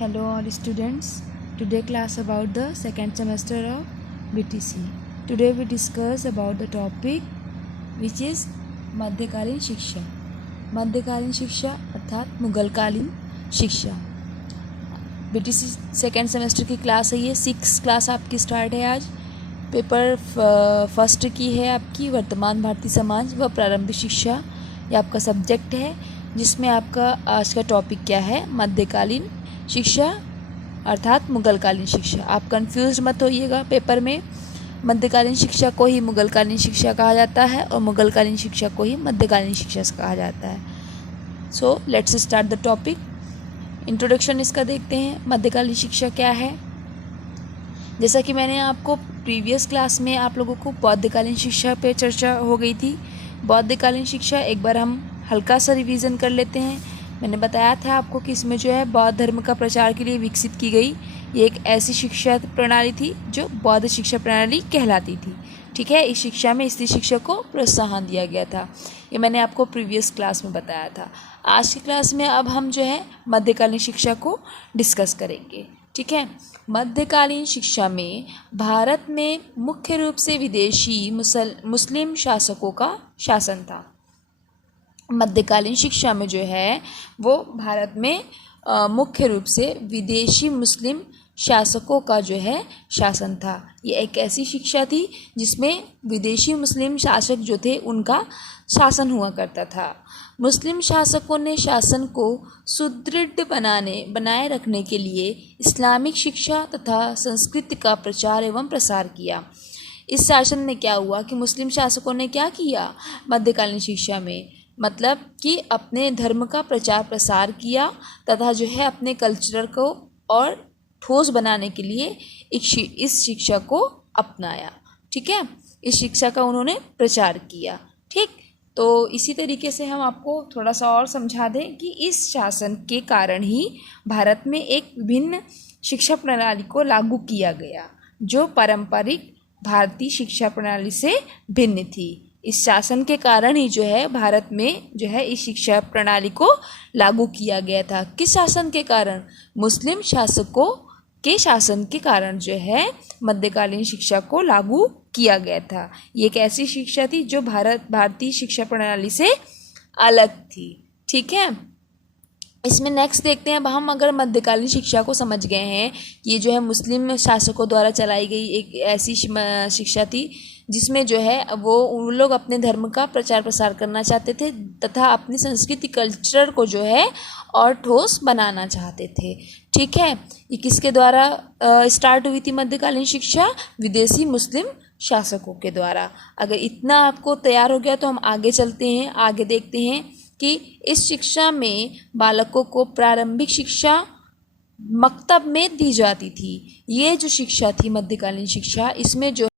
Hello all students. Today class about the second semester of BTC. Today we discuss about the topic which is मध्यकालीन शिक्षा. मध्यकालीन शिक्षा अर्थात मुगलकालीन शिक्षा. BTC second semester की class है ये. 6 क्लास आपकी स्टार्ट है आज. पेपर फर्स्ट की है आपकी वर्तमान भारतीय समाज व प्रारंभिक शिक्षा. ये आपका सब्जेक्ट है जिसमें आपका आज का टॉपिक क्या है, मध्यकालीन शिक्षा अर्थात मुगलकालीन शिक्षा. आप कंफ्यूज मत होइएगा. पेपर में मध्यकालीन शिक्षा को ही मुगलकालीन शिक्षा कहा जाता है और मुगलकालीन शिक्षा को ही मध्यकालीन शिक्षा कहा जाता है. So let's start the topic. Introduction इसका देखते हैं. मध्यकालीन शिक्षा क्या है. जैसा कि मैंने आपको प्रीवियस क्लास में आप लोगों को बौद्धकालीन शिक्षा पे चर्चा हो गई थी. बौद्धकालीन शिक्षा एक बार हम हल्का सा रिवीजन कर लेते हैं. मैंने बताया था आपको कि इसमें जो है बौद्ध धर्म का प्रचार के लिए विकसित की गई ये एक ऐसी शिक्षा प्रणाली थी जो बौद्ध शिक्षा प्रणाली कहलाती थी. ठीक है. इस शिक्षा में स्त्री शिक्षा को प्रोत्साहन दिया गया था. ये मैंने आपको प्रीवियस क्लास में बताया था. आज की क्लास में अब हम जो है मध्यकालीन शिक्षा को डिस्कस करेंगे. ठीक है. मध्यकालीन शिक्षा में भारत में मुख्य रूप से विदेशी मुस्लिम शासकों का शासन था. मध्यकालीन शिक्षा में जो है वो भारत में मुख्य रूप से विदेशी मुस्लिम शासकों का जो है शासन था. ये एक ऐसी शिक्षा थी जिसमें विदेशी मुस्लिम शासक जो थे उनका शासन हुआ करता था. मुस्लिम शासकों ने शासन को सुदृढ़ बनाए रखने के लिए इस्लामिक शिक्षा तथा संस्कृति का प्रचार एवं प्रसार किया. इस शासन में क्या हुआ कि मुस्लिम शासकों ने क्या किया मध्यकालीन शिक्षा में, मतलब कि अपने धर्म का प्रचार प्रसार किया तथा जो है अपने कल्चर को और ठोस बनाने के लिए इस शिक्षा को अपनाया. ठीक है. इस शिक्षा का उन्होंने प्रचार किया. ठीक. तो इसी तरीके से हम आपको थोड़ा सा और समझा दें कि इस शासन के कारण ही भारत में एक विभिन्न शिक्षा प्रणाली को लागू किया गया जो पारंपरिक भारतीय शिक्षा प्रणाली से भिन्न थी. इस शासन के कारण ही जो है भारत में जो है इस शिक्षा प्रणाली को लागू किया गया था. किस शासन के कारण? मुस्लिम शासकों के शासन के कारण जो है मध्यकालीन शिक्षा को लागू किया गया था. ये एक ऐसी शिक्षा थी जो भारतीय शिक्षा प्रणाली से अलग थी. ठीक है. इसमें नेक्स्ट देखते हैं. अब हम अगर मध्यकालीन शिक्षा को समझ गए हैं, ये जो है मुस्लिम शासकों द्वारा चलाई गई एक ऐसी शिक्षा थी जिसमें जो है वो उन लोग अपने धर्म का प्रचार प्रसार करना चाहते थे तथा अपनी संस्कृति कल्चर को जो है और ठोस बनाना चाहते थे. ठीक है. ये किसके द्वारा स्टार्ट हुई थी मध्यकालीन शिक्षा? विदेशी मुस्लिम शासकों के द्वारा. अगर इतना आपको तैयार हो गया तो हम आगे चलते हैं. आगे देखते हैं कि इस शिक्षा में बालकों को प्रारंभिक शिक्षा मकतब में दी जाती थी. ये जो शिक्षा थी मध्यकालीन शिक्षा, इसमें जो